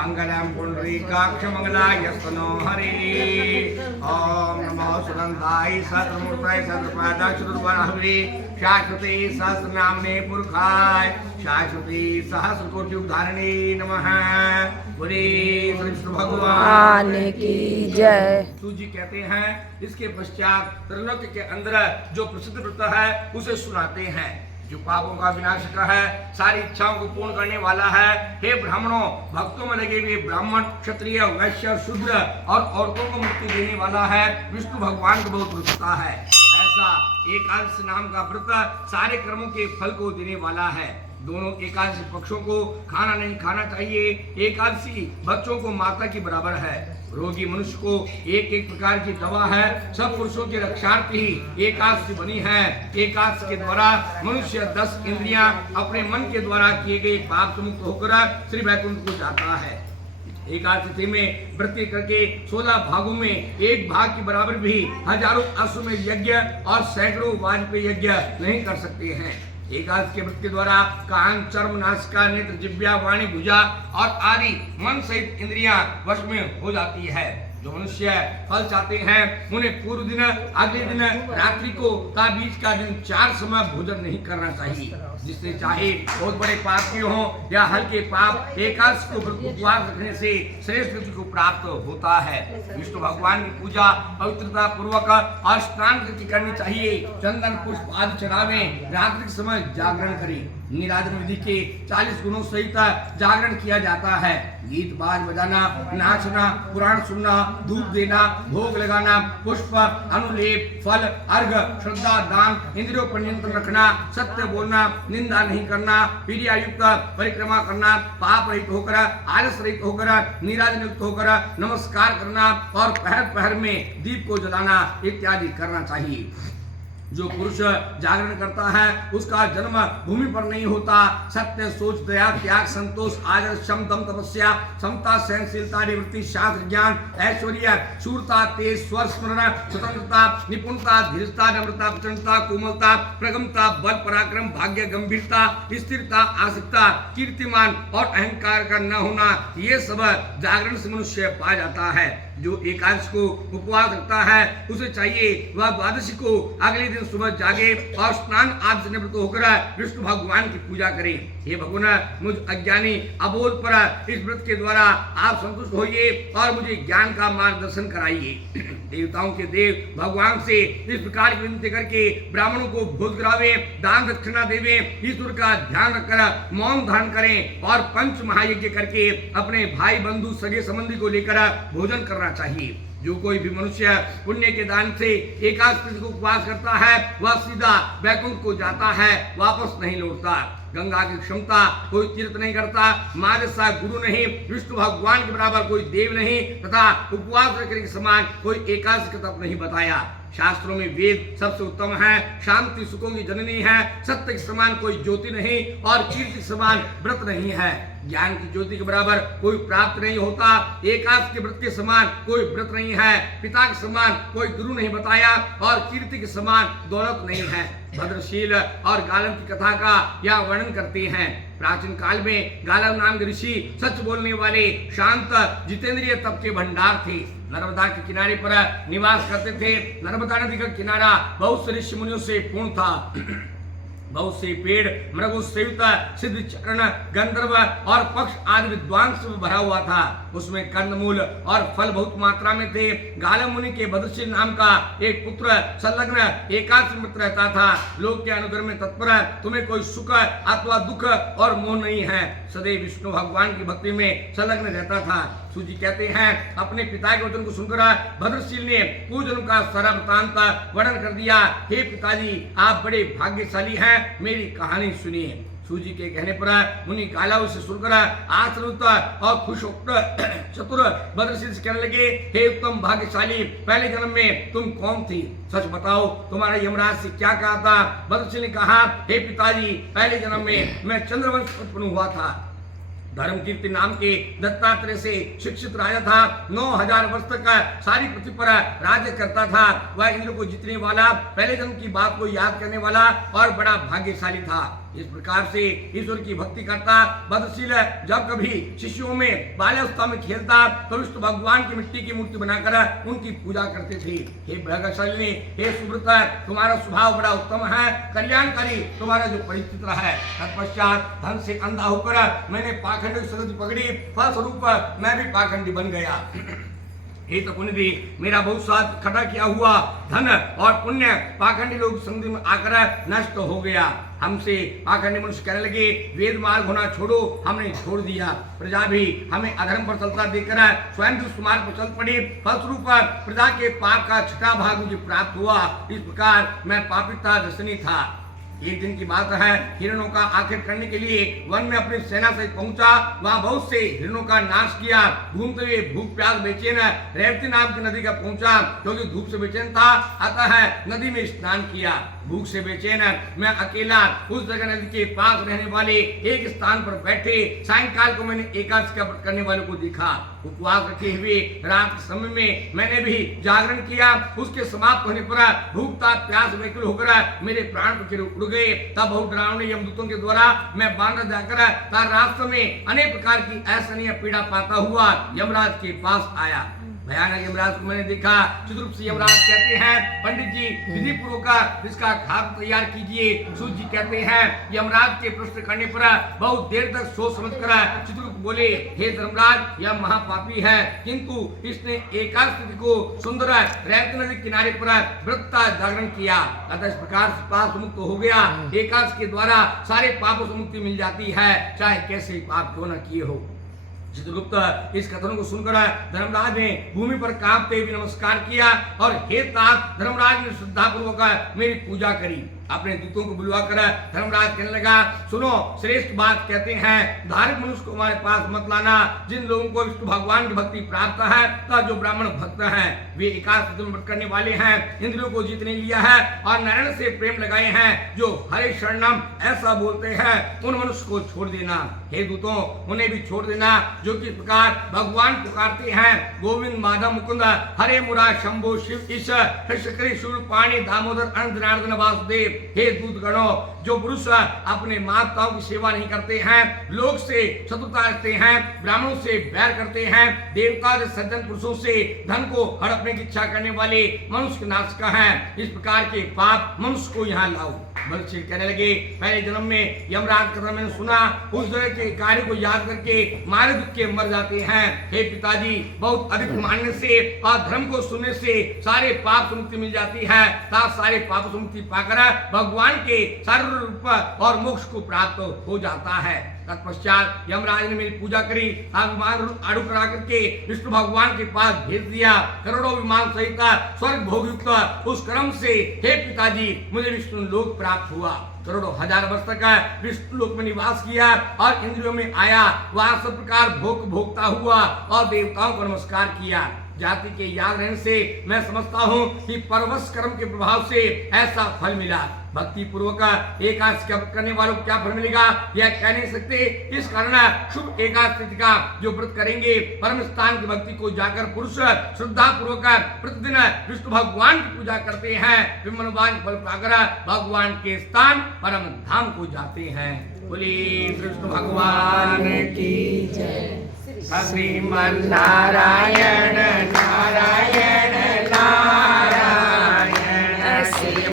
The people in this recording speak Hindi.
मंगलम पुंडरीकाक्ष मंगलायस्तनो हरे। ओम नमो सुगंधाय सहस्रमूर्ताय सहस्रपादाय चतुर्बाहुवे शाश्वते सहस्रनाम्ने पुरखाय शाश्वती सहस्रकोटि उद्धारणे नमः। बोले कृष्ण भगवान की जय। सूत जी कहते हैं इसके पश्चात त्रिलोक के अंदर जो प्रसिद्ध व्रत है उसे सुनाते हैं, जो पापों का विनाशक है, सारी इच्छाओं को पूर्ण करने वाला है। हे ब्राह्मणों, भक्तों में लगे हुए ब्राह्मण, क्षत्रिय, वैश्य, शूद्र और औरतों को मुक्ति देने वाला है। विष्णु भगवान को बहुत रुचता है। ऐसा एकादशी नाम का व्रत सारे कर्मों के फल को देने वाला है। दोनों एकादशी पक्षों को खाना नहीं खाना चाहिए। एकादशी बच्चों को माता की बराबर है। रोगी मनुष्य को एक एक प्रकार की दवा है। सब पुरुषों के रक्षार्थ ही एकादशी बनी है। एकादशी के द्वारा मनुष्य 10 इंद्रियां अपने मन के द्वारा किए गए पाप से मुक्त होकर श्री वैकुंठ को जाता है। एकादशी में व्रत करके 16 भागों में एक भाग के बराबर भी हजारों अश्वमेध यज्ञ और सैकड़ों वाजपेयी यज्ञ नहीं कर सकते हैं। एकादशी के व्रत के द्वारा कान, चर्म, नासिका, नेत्र, जिह्वा, वाणी, भुजा और आदि मन सहित इंद्रियां वश में हो जाती है। जो मनुष्य फल चाहते हैं उन्हें पूर्व दिन, अगले दिन, रात्रि को का बीच का दिन 4 समय भोजन नहीं करना चाहिए। जिससे चाहे बहुत बड़े पाप के हों या हल्के पाप, एकादशी को उपवास रखने से श्रेष्ठ गति को प्राप्त होता है। विष्णु भगवान की पूजा पवित्रता पूर्वक और स्नान करके करनी चाहिए। चंदन पुष्प आदि चढ़ावे, रात्रि के समय जागरण करें। नीराजन विधि के 40 गुणों सहित जागरण किया जाता है। गीत बाज बजाना, नाचना, पुराण सुनना, धूप देना, भोग लगाना, पुष्प, अनुलेप, फल, अर्घ, श्रद्धा, दान, इंद्रियों पर नियंत्रण रखना, सत्य बोलना, निंदा नहीं करना, पीड़ियायुक्त परिक्रमा करना, पाप रहित होकर, आलस रहित होकर, नीराजन युक्त होकर नमस्कार करना और पहर पहर में दीप को जलाना इत्यादि करना चाहिए। जो पुरुष जागरण करता है उसका जन्म भूमि पर नहीं होता। सत्य, सोच, दया, त्याग, संतोष, आदर, शम, दम, तपस्या, समता, सहनशीलता, निवृत्ति, शास्त्र ज्ञान, ऐश्वर्य, शूरता, तेज, स्वर स्मरण, स्वतंत्रता, निपुणता, धीरता, नम्रता, प्रचंडता, कोमलता, प्रगमता, बल, पराक्रम, भाग्य, गंभीरता, स्थिरता, आसक्ता, कीर्तिमान और अहंकार का न होना, ये सब जागरण से मनुष्य पा जाता है। जो एकादशी को उपवास रखता है उसे चाहिए वह द्वादशी को अगले दिन सुबह जागे और स्नान आदि से निवृत्त होकर विष्णु भगवान की पूजा करे। हे भगवान, मुझ अज्ञानी अबोध पर इस व्रत के द्वारा आप संतुष्ट होइए और मुझे ज्ञान का मार्गदर्शन कराइए। देवताओं के देव भगवान से इस प्रकार की विनती करके ब्राह्मणों को भोज करावे, दान दक्षिणा देवे, ईश्वर का ध्यान रखकर मौन धारण करें और पंच महायज्ञ करके अपने भाई बंधु सगे संबंधी को लेकर भोजन करना चाहिए। जो कोई भी मनुष्य पुण्य के दान से एकादशी को उपवास करता है वह सीधा वैकुंठ को जाता है, वापस नहीं लौटता। गंगा की क्षमता कोई तीर्थ नहीं करता, माँ जैसा गुरु नहीं, विष्णु भगवान के बराबर कोई देव नहीं तथा उपवास रखने के समान कोई एकादशी का तप नहीं बताया। शास्त्रों में वेद सबसे उत्तम है, शांति सुखों की जननी है, सत्य के समान कोई ज्योति नहीं और कीर्ति के समान व्रत नहीं है। ज्ञान की ज्योति के बराबर कोई प्राप्त नहीं होता। एकादशी के व्रत के समान कोई व्रत नहीं है, पिता के समान कोई गुरु नहीं बताया और कीर्ति के समान दौलत नहीं है। भद्रशील और गालव की कथा का यह वर्णन करते हैं। प्राचीन काल में गालव नाम के ऋषि सच बोलने वाले शांत जितेंद्रिय तप के भंडार थे। नर्मदा के किनारे पर निवास करते थे। नर्मदा नदी का किनारा बहुत से ऋषि मुनियों से पूर्ण था। बहुत से पेड़, मृगु, सेवित, सिद्ध, चरण, गंधर्व और पक्ष आदि विद्वान से भरा हुआ था। उसमें कंदमूल और फल बहुत मात्रा में थे। गालव मुनि के भद्रशील नाम का एक पुत्र संलग्न एकादशी व्रत रहता था। लोग के अनुग्रह में तत्पर, तुम्हें कोई सुख अथवा दुख और मोह नहीं है। सदैव विष्णु भगवान की भक्ति में संलग्न रहता था। सूजी कहते हैं अपने पिता के वचन को सुनकर भद्रशील ने पूजन का सारा वृतांत वर्णन कर दिया। हे पिताजी, आप बड़े भाग्यशाली हैं, मेरी कहानी सुनिए। सूजी के कहने पर मुनि गालव से सुनकर आश्रित और खुश होकर चतुर भद्रशील से कहने लगे, हे उत्तम भाग्यशाली, पहले जन्म में तुम कौन थी? सच बताओ, तुम्हारा यमराज से क्या कहा था? भद्रशील ने कहा, हे पिताजी, पहले जन्म में मैं चंद्रवंश उत्पन्न हुआ था। धर्मकीर्ति नाम के दत्तात्रेय से शिक्षित राजा था। 9000 वर्ष तक सारी पृथ्वी पर राज्य करता था। वह इंद्र को जीतने वाला, पहले जन्म की बात को याद करने वाला और बड़ा भाग्यशाली था। इस प्रकार से ईश्वर की भक्ति करता बदशील जब कभी शिष्यों में बाल्यावस्था में खेलता तो विष्णु भगवान की मिट्टी की मूर्ति बनाकर उनकी पूजा करते थे। हे भाग्यशालिनी, हे सुब्रत, तुम्हारा स्वभाव बड़ा उत्तम है, कल्याणकारी तुम्हारा जो परिस्थिति है। तत्पश्चात धन से अंधा होकर मैंने पाखंडी संगति पकड़ी, फलस्वरूप मैं भी पाखंडी बन गया। हे तो पुण्य मेरा बहुत साथ खड़ा किया हुआ धन और पुण्य पाखंडी लोग संगति में आकर नष्ट हो गया। हमसे पाखंडी मनुष्य कहने लगे, वेद मार्ग होना छोड़ो, हमने छोड़ दिया। प्रजा भी हमें अधर्म पर चलता देखकर स्वयं दुष्ट मार्ग पर चल पड़ी। फलस्वरूप प्रजा के पाप का छठा भाग मुझे प्राप्त हुआ। इस प्रकार मैं पापिता दर्शनी था। एक दिन की बात है, हिरणों का आखिर करने के लिए वन में अपनी सेना से पहुंचा। वहां बहुत से हिरणों का नाश किया। घूमते हुए भूख प्यास बेचैन रेवती नाम की नदी का पहुंचा, क्योंकि धूप से बेचैन था, अतः नदी में स्नान किया। भूख से बेचैन मैं अकेला उस जगह नदी के पास रहने वाले एक स्थान पर बैठे सायंकाल को मैंने एकादशी का व्रत करने वालों को देखा। उपवास रखे हुए रात के समय में मैंने भी जागरण किया। उसके समाप्त होने पर भूखता प्यास व्याकुल होकर मेरे प्राण पखेरु उड़ गए। तब बहुत डरावने यमदूतों के द्वारा मैं बांध जाकर रास्ते में अनेक प्रकार की असहनीय पीड़ा पाता हुआ यमराज के पास आया। भयानक यमराज को मैंने देखा। चित्ररूप से यमराज कहते हैं, पंडित जी विधि पूर्वक इसका खाक तैयार कीजिए। सूत जी कहते हैं, यमराज के प्रश्न करने पर बहुत देर तक सोच समझ कर चित्ररूप बोले, हे धर्मराज, यह महापापी है, किंतु इसने एकादशी को सुंदर रेवती नदी किनारे पर व्रत जागरण किया, अतः इस प्रकार से पाप मुक्त हो गया। एकादशी के द्वारा सारे पापों से मुक्ति मिल जाती है, चाहे कैसे पाप क्यों न किए हो। चित्रगुप्त इस कथन को सुनकर धर्मराज ने भूमि पर कांपते हुए नमस्कार किया और हे तात, धर्मराज ने श्रद्धा पूर्वक मेरी पूजा करी। अपने दूतों को बुलवाकर धर्मराज कहने लगा, सुनो, श्रेष्ठ बात कहते हैं, धार्मिक मनुष्य को हमारे पास मत लाना। जिन लोगों को विष्णु भगवान की भक्ति प्राप्त है तथा जो ब्राह्मण भक्त हैं, वे एकादशी व्रत करने वाले हैं, इंद्रियों को जीतने लिया है और नारायण से प्रेम लगाए हैं, जो हरे शरणम ऐसा बोलते हैं, उन मनुष्य को छोड़ देना। हे दूतों, उन्हें भी छोड़ देना जो किस प्रकार भगवान पुकारते हैं, गोविंद माधव मुकुंद हरे मुरार शंभो शिव ईश कृष्ण शूरपाणी दामोदर अनंत जनार्दन वासुदेव। हे दूत गणों, जो पुरुष अपने माताओं की सेवा नहीं करते हैं, लोग से शत्रुता रखते हैं, ब्राह्मणों से बैर करते हैं, देवता से सज्जन पुरुषों से धन को हड़पने की इच्छा करने वाले मनुष्य नाशक हैं, इस प्रकार के पाप मनुष्य को यहाँ लाओ। बलशील कहने लगे, पहले जन्म में यमराज कथा मैंने सुना, उस तरह के कार्य को याद करके मारे दुख के मर जाते हैं। हे पिताजी, बहुत अधिक मानने से और धर्म को सुनने से सारे पाप से मुक्ति मिल जाती है, साथ सारे पाप से मुक्ति पाकर भगवान के सर्व रूप और मोक्ष को प्राप्त हो जाता है। तत्पश्चात यमराज ने मेरी पूजा करी, विमान आड़ू करा करके विष्णु भगवान के पास भेज दिया। करोड़ों विमान सहित स्वर्ग भोगयुक्त उस क्रम से हे पिताजी मुझे विष्णु लोक प्राप्त हुआ। करोड़ों हजार वर्ष तक विष्णु लोक में निवास किया और इंद्रियों में आया, वहां सब प्रकार भोग भोगता हुआ और देवताओं को नमस्कार किया। जाति के याद रहने से मैं समझता हूँ कि परवश कर्म के प्रभाव से ऐसा फल मिला। भक्ति पूर्वक एकादशी का व्रत करने वालों को क्या फल मिलेगा यह कह नहीं सकते। इस कारण शुभ एकादशी का जो व्रत करेंगे, परम स्थान की भक्ति को जाकर पुरुष श्रद्धा पूर्वक प्रतिदिन विष्णु भगवान की पूजा करते हैं, वे मनोवांछित फल पाकर भगवान के स्थान परम धाम को जाते हैं। बोलिए कृष्ण भगवान की जय। श्रीमन नारायण नारायण